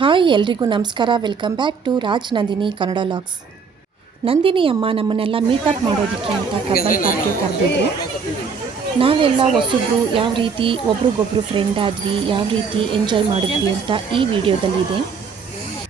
Hi ಎಲ್ರಿಗೂ ನಮಸ್ಕಾರ. Welcome back to Raj Nandini Kannada vlogs. Nandini ಅಮ್ಮ ನಮ್ಮನ್ನೆಲ್ಲ ಮೀಟಪ್ ಮಾಡೋದಕ್ಕೆ ಅಂತ ಕಬ್ಬನ್ ಪಾರ್ಕ್ಗೆ ಕರೆದಿದ್ರು. ನಾವೆಲ್ಲ ಹೊಸಬ್ರು, ಯಾವ ರೀತಿ ಒಬ್ರಿಗೊಬ್ರು ಫ್ರೆಂಡ್ ಆದ್ವಿ, ಯಾವ ರೀತಿ ಎಂಜಾಯ್ ಮಾಡಿದ್ವಿ ಅಂತ ಈ ವಿಡಿಯೋದಲ್ಲಿದೆ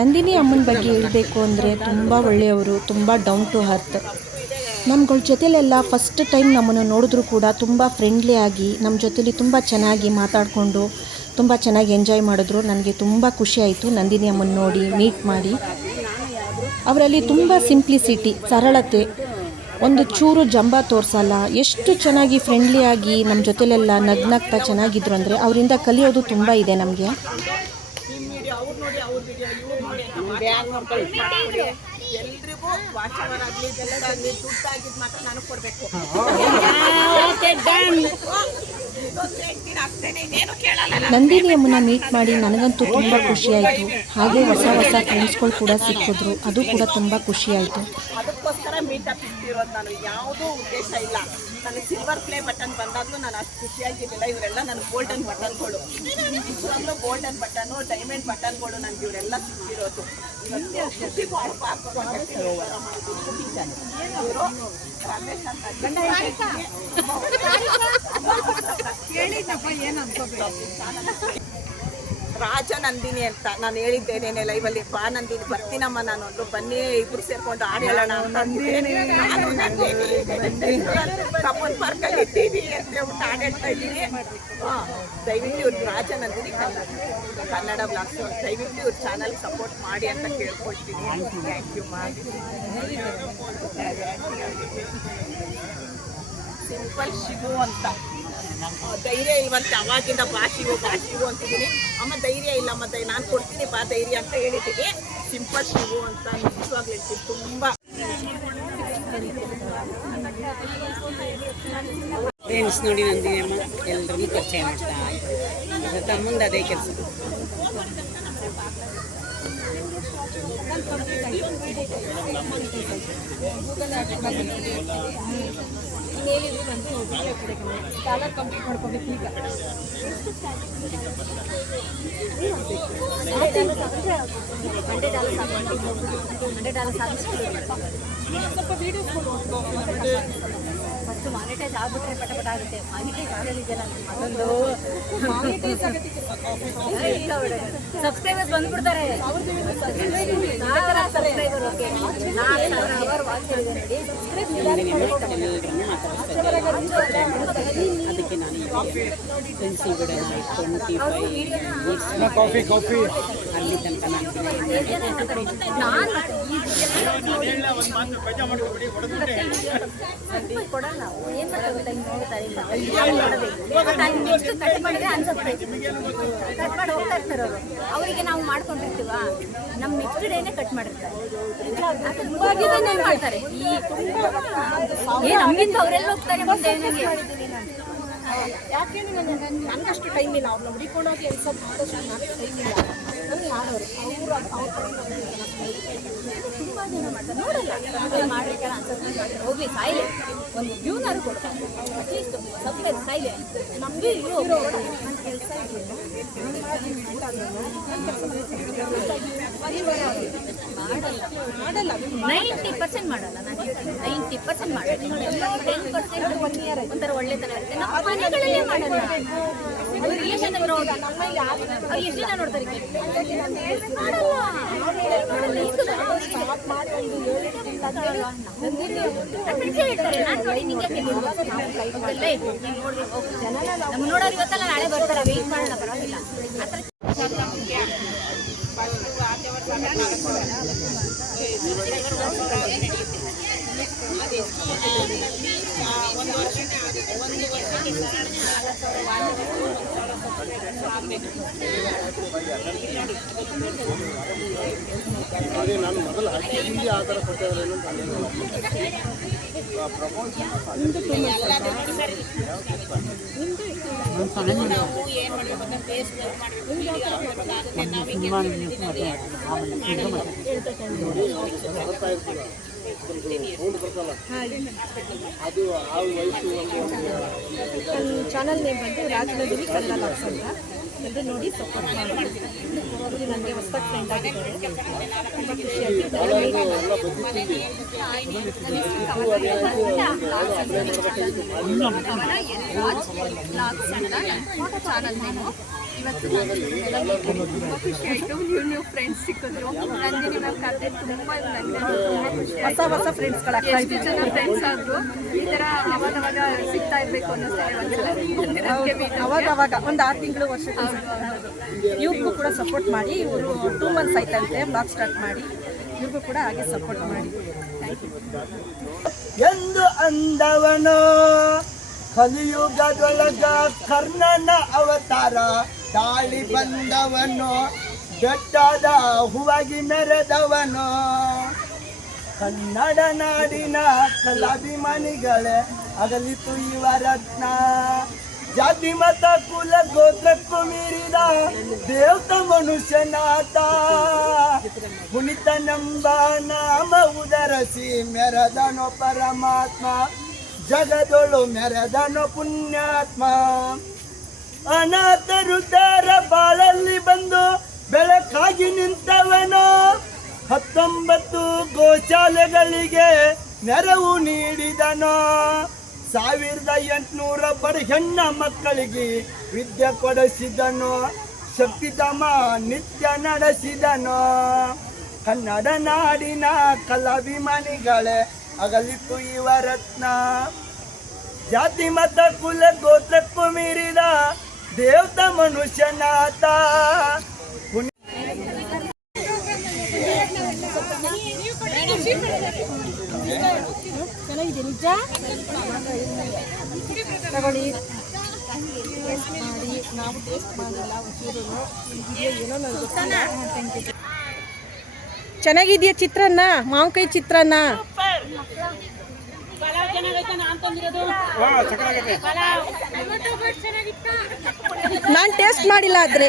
ನಂದಿನಿ ಅಮ್ಮನ ಬಗ್ಗೆ ಹೇಳಬೇಕು ಅಂದರೆ ತುಂಬ ಒಳ್ಳೆಯವರು, ತುಂಬ ಡೌನ್ ಟು ಅರ್ತ್ ನಮ್ಗಳ ಜೊತೆಲೆಲ್ಲ ಫಸ್ಟ್ ಟೈಮ್ ನಮ್ಮನ್ನು ನೋಡಿದ್ರು ಕೂಡ ತುಂಬ ಫ್ರೆಂಡ್ಲಿ ಆಗಿ ನಮ್ಮ ಜೊತೆಲಿ ತುಂಬ ಚೆನ್ನಾಗಿ ಮಾತಾಡಿಕೊಂಡು ತುಂಬ ಚೆನ್ನಾಗಿ ಎಂಜಾಯ್ ಮಾಡಿದ್ರು. ನನಗೆ ತುಂಬ ಖುಷಿ ಆಯಿತು. ನಂದಿನಿ ಅಮ್ಮನ ನೋಡಿ ಮೀಟ್ ಮಾಡಿ. ಅವರಲ್ಲಿ ತುಂಬ ಸಿಂಪ್ಲಿಸಿಟಿ ಸರಳತೆ, ಒಂದು ಚೂರು ಜಂಬ ತೋರಿಸಲ್ಲ. ಎಷ್ಟು ಚೆನ್ನಾಗಿ ಫ್ರೆಂಡ್ಲಿಯಾಗಿ ನಮ್ಮ ಜೊತೆಲೆಲ್ಲ ನಗ್ನಾಗ್ತಾ ಚೆನ್ನಾಗಿದ್ರು ಅಂದರೆ ಅವರಿಂದ ಕಲಿಯೋದು ತುಂಬ ಇದೆ ನಮಗೆ. ಎಲ್ರಿಗೂ ವಾಚವರಾಗ್ಲಿ ಆಗ್ಲಿ ದುಡ್ಡಾಗ್ಲಿ ದುಡ್ಡಾಗಿದ್ ಮಾತ್ರ ನನಗೆ ಕೊಡ್ಬೇಕು. ನಂದಿನಿ ಅಮ್ಮನ ಮೀಟ್ ಮಾಡಿ ನನಗಂತೂ ತುಂಬ ಖುಷಿಯಾಯಿತು. ಹಾಗೆ ಹೊಸ ಹೊಸ ಫ್ರೆಂಡ್ಸ್ಗಳು ಕೂಡ ಸಿಕ್ಕಿದ್ರು. ಅದು ಕೂಡ ತುಂಬ ಖುಷಿಯಾಯಿತು. ಮೀಟಪ್ ಇಟ್ಟಿರೋದು ನಾನು ಯಾವುದೂ ಉದ್ದೇಶ ಇಲ್ಲ. ನನಗೆ ಸಿಲ್ವರ್ ಪ್ಲೇ ಬಟನ್ ಬಂದಾಗಲೂ ನಾನು ಅಷ್ಟು ಖುಷಿಯಾಗಿದ್ದಿಲ್ಲ ಇವರೆಲ್ಲ ನಾನು ಗೋಲ್ಡನ್ ಬಟನ್ಗಳು ಇಷ್ಟೊಂದು ಗೋಲ್ಡನ್ ಬಟನು ಡೈಮಂಡ್ ಬಟನ್ಗಳು ನನಗೆ ಇವರೆಲ್ಲ ಸಿಕ್ಕಿರೋದು. ಇವತ್ತು ಪಾಪ ಹಾಕ್ಕೊಂಡು ನಂದಿನಿ ಅಂತ ನಾನು ಹೇಳಿದ್ದೇನೆ ಲೈವಲ್ಲಿ ಬಾ ನಂದಿನಿ ಬರ್ತೀನಮ್ಮ ನಾನು. ಒಂದು ಬನ್ನಿ, ಇಬ್ರು ಸೇರ್ಕೊಂಡು ಹಾಡು ಹೇಳೋಣ ನಂದಿನಿ. ಕಬ್ಬನ್ ಪಾರ್ಕಲ್ಲಿ ಇದ್ದೀನಿ ಅಂತ ಹೇಳ್ಬಿಟ್ಟು ಹಾಡು ಹೇಳ್ತಾ ಇದ್ದೀನಿ ದಯವಿಟ್ಟು ಇವ್ರು ರಾಜನಂದಿನಿ ಕನ್ನಡ ಕನ್ನಡ ಬ್ಲಾಗ್ಸ್ ದಯವಿಟ್ಟು ಇವ್ರ ಚಾನಲ್ ಸಪೋರ್ಟ್ ಮಾಡಿ ಅಂತ ಕೇಳ್ಕೊಳ್ತೀನಿ. ಥ್ಯಾಂಕ್ ಯು ಮಾಡಿ ಸಿಂಪಲ್ ಶಿವು ಅಂತ. ಧೈರ್ಯ ಇಲ್ವಂತೆ ಅವಾಗಿಂದ ಶಿವು ಬಾ ಅಂತಿದ್ದೀನಿ. ಅಮ್ಮ ಧೈರ್ಯ ಇಲ್ಲ ಮತ್ತೆ ನಾನು ಕೊಡ್ತೀನಿ ಬಾ ಧೈರ್ಯ ಅಂತ ಹೇಳಿದ್ದೀನಿ. ಸಿಂಪಲ್ ಶಿವು ಅಂತ ನಿಜವಾಗ್ಲೂ ತುಂಬ. ಫ್ರೆಂಡ್ಸ್ ನೋಡಿ ನಂದಿನಿ ಅಮ್ಮ ಎಲ್ಲರನ್ನೂ ಪರಿಚಯ ಮಾಡ್ತಾ ಇದ್ದಾರೆ ತಮ್ಮಂದು ಅದೇ ಕೆಲಸ. ಸಾಲ ಕಂಪ್ಲೀಟ್ ಮಾಡ್ಕೋಬೇಕು ಈಗ. ಹಂಡ್ರೆಡ್ ಡಾಲರ್ಸ್ ಹಂಡ್ರೆಡ್ ಡಾಲರ್ಸ್ ಆದಷ್ಟು ಸ್ವಲ್ಪ ವೀಡಿಯೋಸ್ ಫಸ್ಟ್ ಮಾನಿಟೈಸ್ ಆಗ್ಬಿಟ್ರೆ ಪಟ ಪಟ ಆಗುತ್ತೆ. ಮಾನಿಟೈಸ್ ಆಗಲಿದೆಯಲ್ಲ ಅದೊಂದು ಸಬ್ಸ್ಕ್ರೈಬರ್ಸ್ ಬಂದ್ಬಿಡ್ತಾರೆ. Subscriber okay. ನಾಲ್ಕು ಸಾವಿರ ಅವರ್ ವಾಚ್ ಅದಕ್ಕೆ ನಾನು ಫ್ರೆಂಡ್ಸಿ ಬಿಡೋಣ ಟ್ವೆಂಟಿ ಫೈವ್ ಕಾಫಿ ಕಾಫಿ ಅಲ್ಲಿ ತನಕ ನಾನು ಕೊಡೋಣ. ಕೊಡಲ್ಲ ಏನ್ ಇಲ್ಲ ನೆಕ್ಸ್ಟ್ ಕಟ್ ಮಾಡಿದ್ರೆ ಅನ್ಸುತ್ತೆ ಕಟ್ ಅವರಿಗೆ ನಾವು ಮಾಡ್ಕೊಂಡಿರ್ತೀವ ನಮ್ಮ ನೆಕ್ಸ್ಟ್ ಡೇನೆ ಕಟ್ ಮಾಡಿರ್ತಾರೆ ಅವರೆಲ್ಲ ಹೋಗ್ತಾರೆ ಯಾಕೆ ನನಗಷ್ಟು ಟೈಮ್ ಇಲ್ಲ ಅವ್ರನ್ನ ಹುಡಿಕೊಂಡೋಗಿ ನನಗೆ ಟೈಮ್ ಇಲ್ಲ ನನಗೆ ಮಾಡೋರು ಅವರು ತುಂಬಾ ಜನ ಮಾಡ್ತಾರೆ ನೋಡಲ್ಲ ಮಾಡ್ತಾರೆ. ಹೋಗ್ಲಿ ಸಾಯ್ಲಿ ಒಂದು ವ್ಯೂನಾರು ಕೊಡ್ತಾರೆ ಅಟ್ಲೀಸ್ಟ್ ಸಾಯ್ಲಿ ನಮಗೆ ಇರೋ ಮಾಡಲ್ಲ ನೈಂಟಿ ಪರ್ಸೆಂಟ್ ಮಾಡಲ್ಲ ನಾನು ನೈಂಟಿ ಪರ್ಸೆಂಟ್ ಮಾಡಲ್ಲ ಟೆನ್ ಪರ್ಸೆಂಟ್ ಒನ್ ಇಯರ್ ಒಂಥರ ಒಳ್ಳೆತನ ಇರುತ್ತೆ ನಮ್ಮ ಮನೆಗಳಲ್ಲೇ ಮಾಡಲ್ಲ ಅವ್ರು ರಿಲೇಷನ್ ನೋಡಿ ಅವ್ರು ಎಷ್ಟು ಜನ ನೋಡ್ತಾರೆ ಮಾಡಲ್ಲ ಸ್ಟಾಪ್ ಮಾಡಿ ಒಂದು ಹೇಳ್ತಾರೆ ನಾನು ಮೊದಲು ಮಾಡೋಣ ಪರವಾಗಿಲ್ಲ ಆ ಥರ ನಾವು ಏನು ಮಾಡಬೇಕು ಅಂತ ಫೇಸ್ಬುಕ್ ಮಾಡಬೇಕು ಅದು ಆ ನನ್ನ ಚಾನಲ್ ನೇಮ್ ಬಂದು ರಾಜನಂದಿನಿ ಕನ್ನಡ ಲಾಕ್ಸ್ ಅಂತ ಎಲ್ಲರೂ ನೋಡಿ ಸಪೋರ್ಟ್ ಮಾಡಿ ಅವರು ನನಗೆ ಹೊಸದಾಗಿ ಫ್ರೆಂಡ್ ಆಗಿದ್ದಾರೆ. ತುಂಬ ಖುಷಿಯಾಗಿ ಚಾನಲ್ ನೇಮು ಇವತ್ತು ನಾನು ತುಂಬ ಖುಷಿ ಆಯಿತು. ನ್ಯೂ ನ್ಯೂ ಫ್ರೆಂಡ್ಸ್ ಸಿಕ್ಕಿದ್ರು. ನನಗೆ ಮ್ಯಾಮ್ ಕತೆ ತುಂಬ ನನಗೆ ಹೊಸ ಹೊಸ ಫ್ರೆಂಡ್ಸ್ ಎಷ್ಟು ಜನ ಫ್ರೆಂಡ್ಸ್ ಆದ್ರು. ಈ ತರ ಅವಾಗ ಅವಾಗ ಸಿಗ್ತಾ ಇರಬೇಕು ಅನ್ನೋ ಒಂದ್ಸಲ. ಅವಾಗ ಅವಾಗ ಒಂದು ಆರು ತಿಂಗಳು ವರ್ಷ ಇವ್ರಿಗೂ ಕೂಡ ಸಪೋರ್ಟ್ ಮಾಡಿ, ಇವರು ಟೂ ಮಂತ್ಸ್ ಆಯ್ತಂತೆ ಬ್ಲಾಗ್ ಸ್ಟಾರ್ಟ್ ಮಾಡಿ, ಇವ್ರಿಗೂ ಕೂಡ ಹಾಗೆ ಸಪೋರ್ಟ್ ಮಾಡಿ. ಎಂದು ಅಂದವನು ಕಲಿಯುಗದೊಳಗ ಕರ್ಣನ ಅವತಾರ ತಾಳಿ ಬಂದವನು, ಬೆಟ್ಟದ ಹೂವಾಗಿ ಮೆರೆದವನು. ಕನ್ನಡ ನಾಡಿನ ಕಲಾಭಿಮಾನಿಗಳೇ, ಅಗಲಿತು ಇವ ರತ್ನ. ಜಾತಿ ಮತ ಕುಲ ಗೋತ್ರಕ್ಕೂ ಮೀರಿದ ದೇವತ ಮನುಷ್ಯನಾತ ಪುನಿತ ನಂಬ ನಾಮ ಉದರಸಿ ಮೆರದನೋ ಪರಮಾತ್ಮ. ಜಗದೊಳು ಮೆರದನೋ ಪುಣ್ಯಾತ್ಮ. ಅನಾಥ ರುದ್ರ ಬಾಳಲ್ಲಿ ಬಂದು ಬೆಳಕಾಗಿ ನಿಂತವನು. ಹತ್ತೊಂಬತ್ತು ಗೋಶಾಲೆಗಳಿಗೆ ನೆರವು ನೀಡಿದನು. ಸಾವಿರದ ಎಂಟುನೂರ ಬಡ ಹೆಣ್ಣ ಮಕ್ಕಳಿಗೆ ವಿದ್ಯೆ ಕೊಡಿಸಿದನು. ಶಕ್ತಿಧಾಮ ನಿತ್ಯ ನಡೆಸಿದನು. ಕನ್ನಡ ನಾಡಿನ ಕಲಾಭಿಮಾನಿಗಳೇ ಅಗಲಿತು ಇವ ರತ್ನ ಜಾತಿ, ಮತ, ಕುಲ, ಗೋತ್ರಕ್ಕೂ ಮೀರಿದ ದೇವತ ಮನುಷ್ಯನಾಥ ಪುಣ್ಯ ಚೆನ್ನಾಗಿದೆ ನಿಜ? ತಗೊಳ್ಳಿ. ಟೇಸ್ಟ್ ಮಾಡಿ ನಾವು ಟೇಸ್ಟ್ ಮಾಡಿಲ್ಲ ಒಂಚೂರು ಏನೋ ನನಗೆ ಗೊತ್ತಿಲ್ಲ. ಚೆನ್ನಾಗಿದೆಯಾ ಚಿತ್ರಾನ್ನ? ಮಾವಿನಕಾಯಿ ಚಿತ್ರಾನ್ನ? ನಾನು ಟೇಸ್ಟ್ ಮಾಡಿಲ್ಲ ಆದ್ರೆ.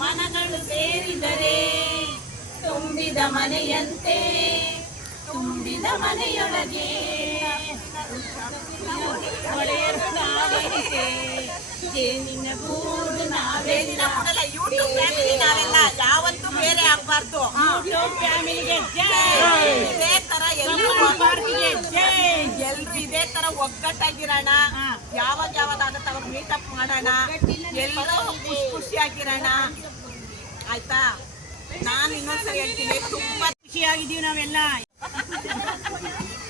ಮನಗಳು ಸೇರಿದರೆ ತುಂಬಿದ ಮನೆಯಂತೆ ತುಂಬಿದ ಮನೆಯೊಳಗೆ ಒಡೆಯರು ನಾವೇನಿದೆ ಜೇನಿನ ಗೂಡು ನಾವೇ ಯೂಟ್ಯೂಬ್ ಫ್ಯಾಮಿಲಿ ನಾವೆಲ್ಲ ಯಾವತ್ತೂ ಬೇರೆ ಆಗ್ಬಾರ್ದು. ಯೂಟ್ಯೂಬ್ ಫ್ಯಾಮಿಲಿಗೆ ಇದೇ ತರ ಎಲ್ಲರೂ ಎಲ್ರು ಇದೇ ತರ ಒಗ್ಗಟ್ಟಾಗಿರೋಣ. ಯಾವಾಗ ಯಾವಾಗ ಆಗತ್ತ ಅವಾಗ ಮೀಟಪ್ ಮಾಡೋಣ. ಎಲ್ಲರೂ ಖುಷಿ ಖುಷಿಯಾಗಿರೋಣ. ಆಯ್ತಾ? ನಾನು ಇನ್ನೊಂದ್ಸರಿ ಹೇಳ್ತೀನಿ ತುಂಬಾ ಖುಷಿಯಾಗಿದ್ದೀವಿ ನಾವೆಲ್ಲ.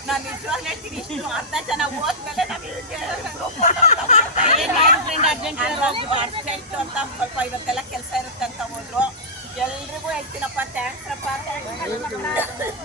ನಾನು ನಿಜವಾಗ್ಲೂ ಹೇಳ್ತೀನಿ ಇಷ್ಟು ಅರ್ಧ ಜನ ಹೋದ್ಮೇಲೆ ನಮಗೆ ಅರ್ಜೆಂಟ್ ಅಂತ ಸ್ವಲ್ಪ ಇವತ್ತೆಲ್ಲ ಕೆಲಸ ಇರುತ್ತೆ ಅಂತ ಹೋದ್ರು. ಎಲ್ರಿಗೂ ಹೇಳ್ತೀನಪ್ಪ ಥ್ಯಾಂಕ್ಸ್ ಅಪ್ಪ ಥ್ಯಾಂಕ್ಸ್